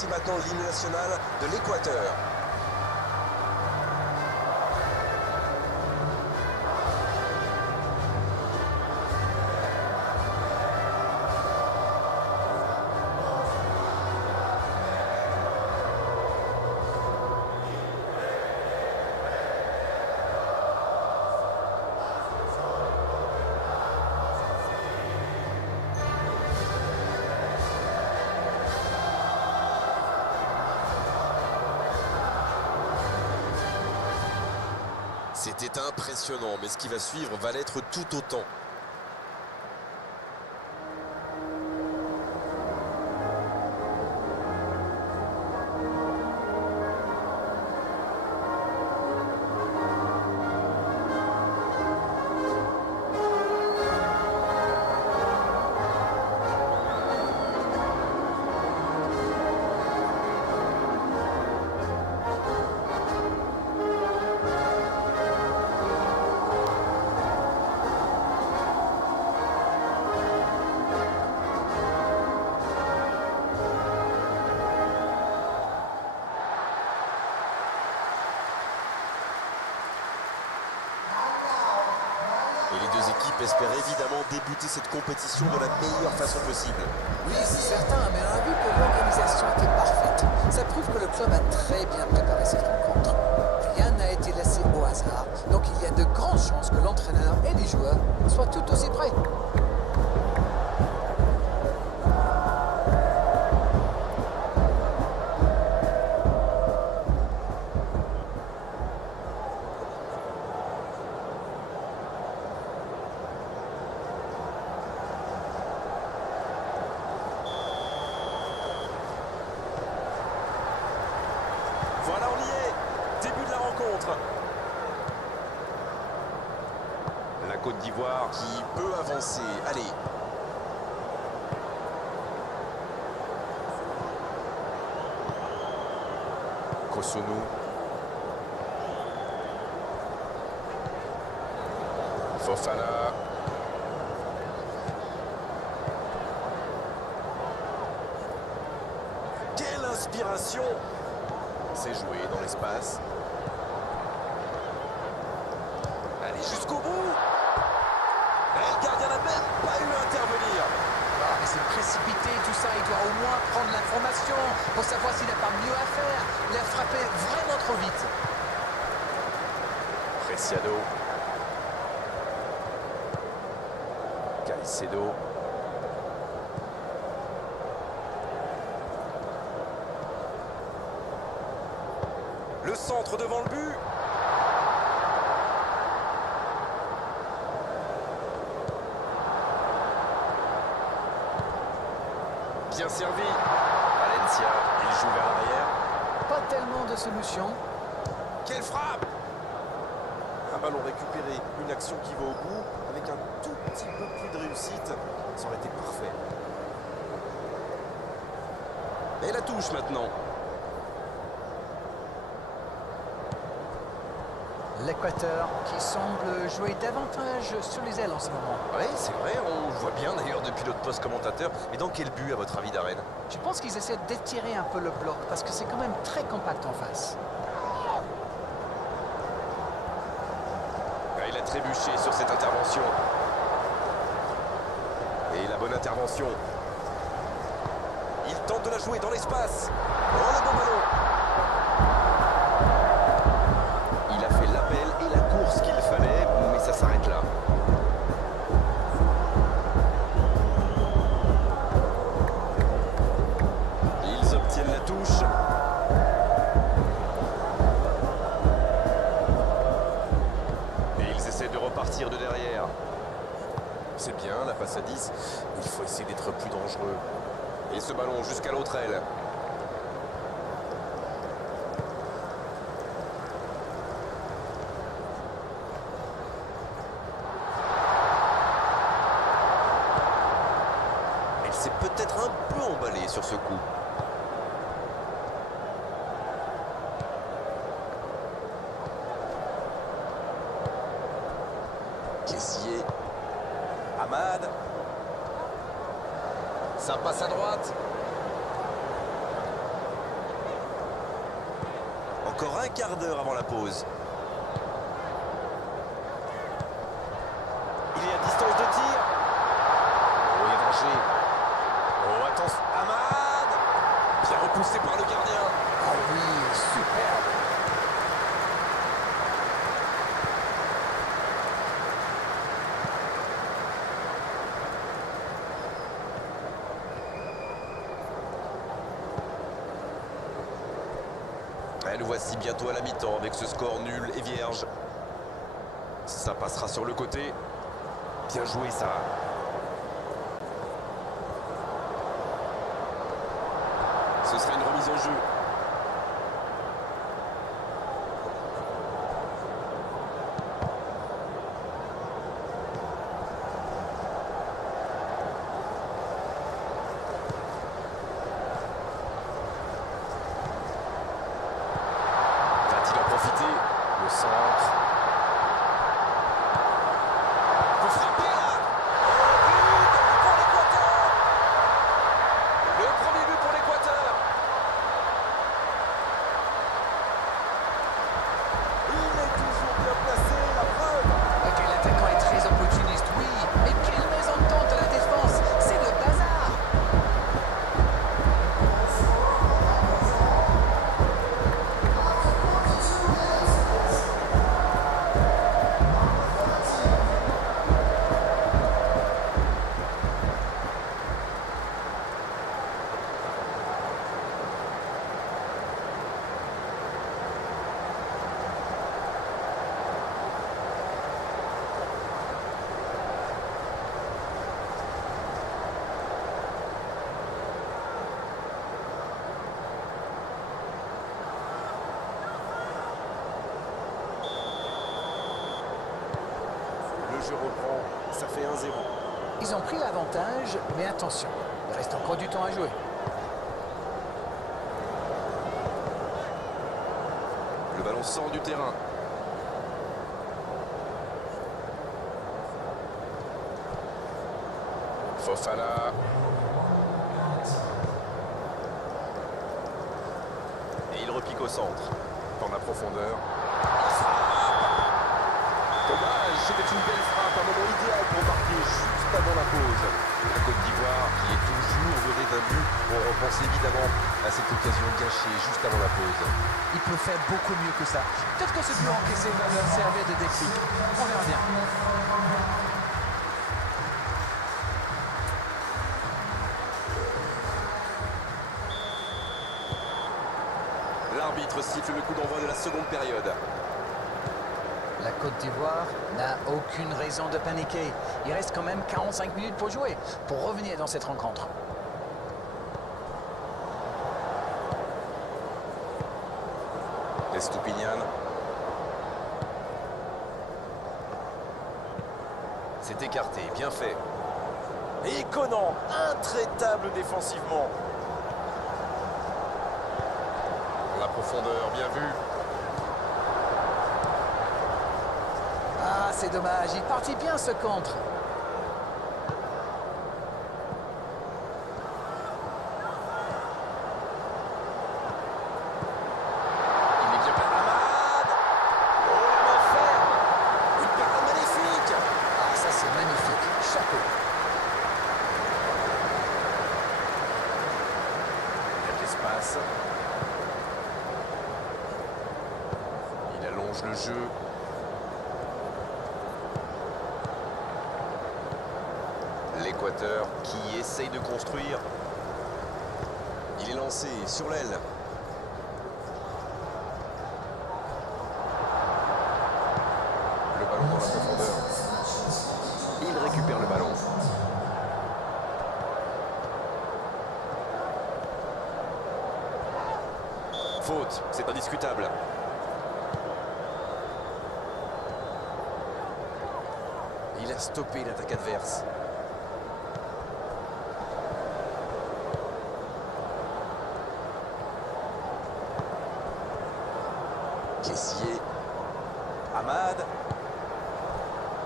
Voici maintenant l'hymne national de l'Équateur. C'était impressionnant, mais ce qui va suivre va l'être tout autant. Et les deux équipes espèrent évidemment débuter cette compétition de la meilleure façon possible. Oui, c'est certain, mais on a vu que l'organisation était parfaite. Ça prouve que le club a très bien préparé cette rencontre. Rien n'a été laissé au hasard, donc il y a de grandes chances que l'entraîneur et les joueurs soient tout aussi prêts. Voilà, on y est. Début de la rencontre. La Côte d'Ivoire qui peut avancer. Allez. Kosonou. Fofana. Quelle inspiration! C'est joué dans l'espace. Allez, jusqu'au bout. Le gardien n'a même pas eu à intervenir. Ah, mais c'est précipité tout ça, il doit au moins prendre l'information pour savoir s'il n'a pas mieux à faire. Il a frappé vraiment trop vite. Preciado. Caicedo. Le centre devant le but. Bien servi. Valencia, il joue vers l'arrière. Pas tellement de solutions. Quelle frappe! Un ballon récupéré, une action qui va au bout, avec un tout petit peu plus de réussite, ça aurait été parfait. Et la touche maintenant. L'Équateur qui semble jouer davantage sur les ailes en ce moment. Oui, c'est vrai, on le voit bien d'ailleurs depuis notre poste commentateur. Mais dans quel but, à votre avis, Darren? Je pense qu'ils essaient d'étirer un peu le bloc parce que c'est quand même très compact en face. Il a trébuché sur cette intervention. Et la bonne intervention. Il tente de la jouer dans l'espace. Oh, le bon ballon! Il a fait l'appel et la course qu'il fallait, mais ça s'arrête là. Ils obtiennent la touche. Et ils essaient de repartir de derrière. C'est bien, la passe à 10. Il faut essayer d'être plus dangereux. Et ce ballon jusqu'à l'autre aile. Elle s'est peut-être un peu emballée sur ce coup. Kessié. Hamad. Ça passe à droite. Encore un quart d'heure avant la pause. Il est à distance de tir. Oh, il est danger. Oh, attention. Amad. Bien repoussé par le gardien. Ah oui, superbe. Et nous voici bientôt à la mi-temps avec ce score nul et vierge. Ça passera sur le côté. Bien joué ça. Ce serait une remise en jeu. Va-t-il en profiter? Le centre. Peut frapper là. But pour l'Équateur. Le premier but pour l'Équateur. Il est toujours bien placé, la preuve. Et quel attaquant est très opportuniste, oui. Mais quelle mésentente de la défense. C'est le bazar. Le jeu reprend, ça fait 1-0. Ils ont pris l'avantage, mais attention, il reste encore du temps à jouer. Le ballon sort du terrain. Fofana. Et il repique au centre. Dans la profondeur. Dommage, c'était une belle frappe, un moment idéal pour marquer juste avant la pause. La Côte d'Ivoire, qui est toujours menée d'un but, on repense évidemment à cette occasion gâchée juste avant la pause. Il peut faire beaucoup mieux que ça. Peut-être que ce but encaissé va leur servir de déclic. On verra bien. L'arbitre siffle le coup d'envoi de la seconde période. La Côte d'Ivoire n'a aucune raison de paniquer. Il reste quand même 45 minutes pour jouer, pour revenir dans cette rencontre. Estoupinian. C'est écarté, bien fait. Et Conan, intraitable défensivement. La profondeur, bien vu. Ah, c'est dommage. Il partit bien ce contre. Il est bien placé. Amad. Oh, la main ferme. Une parade magnifique. Ah, ça c'est magnifique. Chapeau. Il y a de l'espace. Il allonge le jeu. L'Équateur qui essaye de construire. Il est lancé sur l'aile. Le ballon dans la profondeur. Il récupère le ballon. Faute, c'est indiscutable. Il a stoppé l'attaque adverse. Kessié. Amad.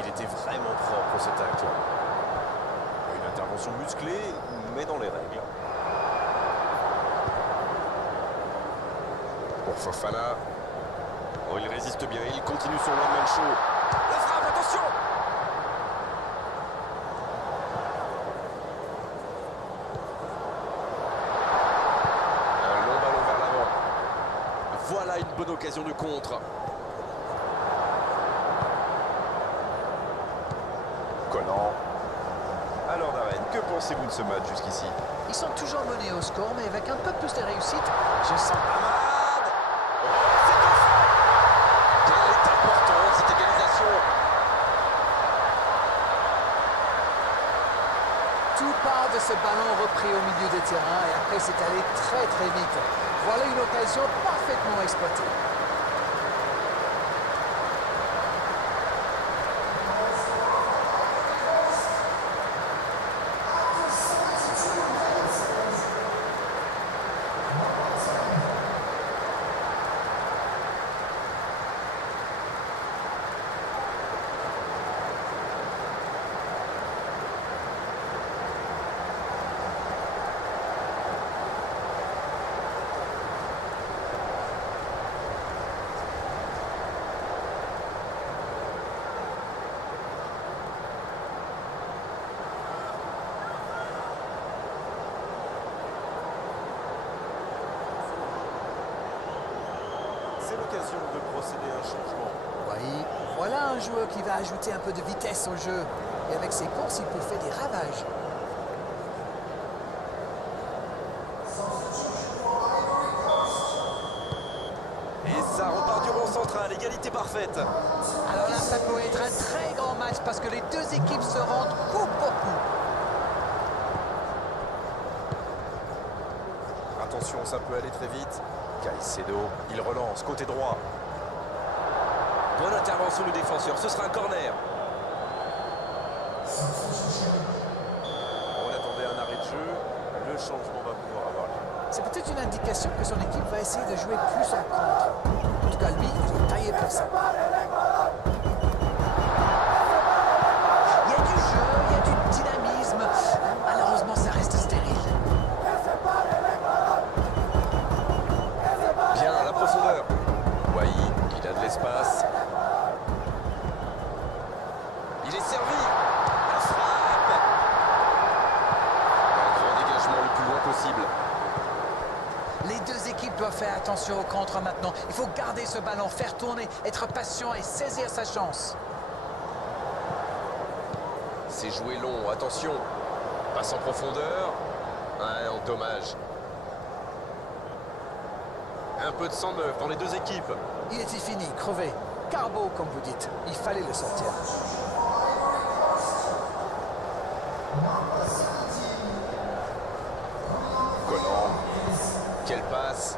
Il était vraiment propre ce tacle. Une intervention musclée, mais dans les règles. Pour Fofana. Oh, il résiste bien, il continue son one-man show. La frappe, attention! Un long ballon vers l'avant. Voilà une bonne occasion de contre. Conan. Alors Darren, que pensez-vous de ce match jusqu'ici? Ils sont toujours menés au score, mais avec un peu plus de réussite, je sens... Amad! Oh, c'est touchant! Quelle est importante cette égalisation! Tout part de ce ballon repris au milieu de terrain et après c'est allé très très vite. Voilà une occasion parfaitement exploitée. C'est l'occasion de procéder à un changement. Oui, voilà un joueur qui va ajouter un peu de vitesse au jeu. Et avec ses courses, il peut faire des ravages. Et ça repart du rond central, égalité parfaite. Alors là, ça peut être un très grand match parce que les deux équipes se rendent coup pour coup. Attention, ça peut aller très vite. Caicedo, il relance, côté droit. Bonne intervention du défenseur, ce sera un corner. On attendait un arrêt de jeu, le changement va pouvoir avoir lieu. C'est peut-être une indication que son équipe va essayer de jouer plus en contre. En tout cas, lui, il est taillé pour ça. Il y a du jeu, il y a du dynamisme. Malheureusement, ça reste stérile. Bien, la profondeur. Wai, il a de l'espace. Il est servi. La frappe. Un grand dégagement le plus loin possible. Les deux équipes doivent faire attention au contre maintenant. Il faut garder ce ballon, faire tourner, être patient et saisir sa chance. C'est joué long, attention. Passe en profondeur. Ah, dommage. Un peu de sang neuf dans les deux équipes. Il était fini, crevé. Carbo, comme vous dites. Il fallait le sortir. Conan. Quelle passe.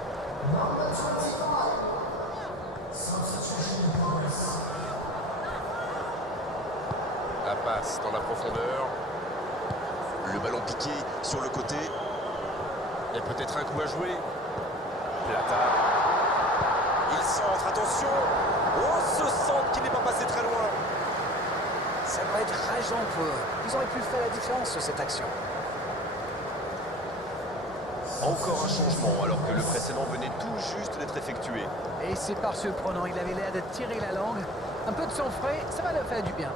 La passe dans la profondeur. Le ballon piqué sur le côté. Il y a peut-être un coup à jouer. Plata. Il centre, attention. Oh, ce centre qui n'est pas passé très loin. Ça doit être rageant pour eux. Ils auraient pu faire la différence sur cette action. Encore un changement alors que le précédent venait tout juste d'être effectué. Et c'est par surprenant, il avait l'air de tirer la langue. Un peu de sang frais, ça va leur faire du bien.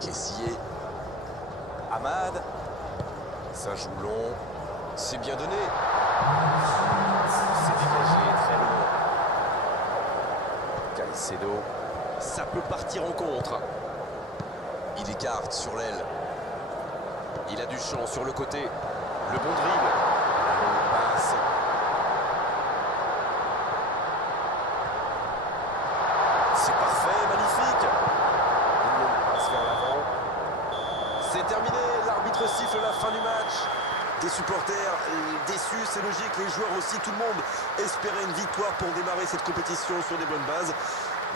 Kessier. Amad. Ça joue long. C'est bien donné. C'est dégagé très loin. Caicedo. Ça peut partir en contre. Il écarte sur l'aile. Il a du champ sur le côté. Le bon dribble. La longue passe. C'est parfait, magnifique. Une longue passe vers l'avant. C'est terminé. L'arbitre siffle la fin du match. Des supporters déçus, c'est logique. Les joueurs aussi, tout le monde espérait une victoire pour démarrer cette compétition sur des bonnes bases.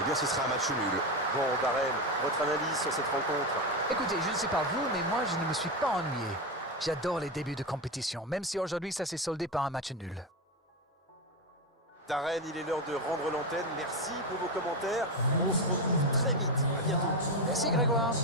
Eh bien, ce sera un match nul. Bon, Darren, votre analyse sur cette rencontre? Écoutez, je ne sais pas vous, mais moi, je ne me suis pas ennuyé. J'adore les débuts de compétition, même si aujourd'hui, ça s'est soldé par un match nul. Darren, il est l'heure de rendre l'antenne. Merci pour vos commentaires. On se retrouve très vite. À bientôt. Merci Grégoire.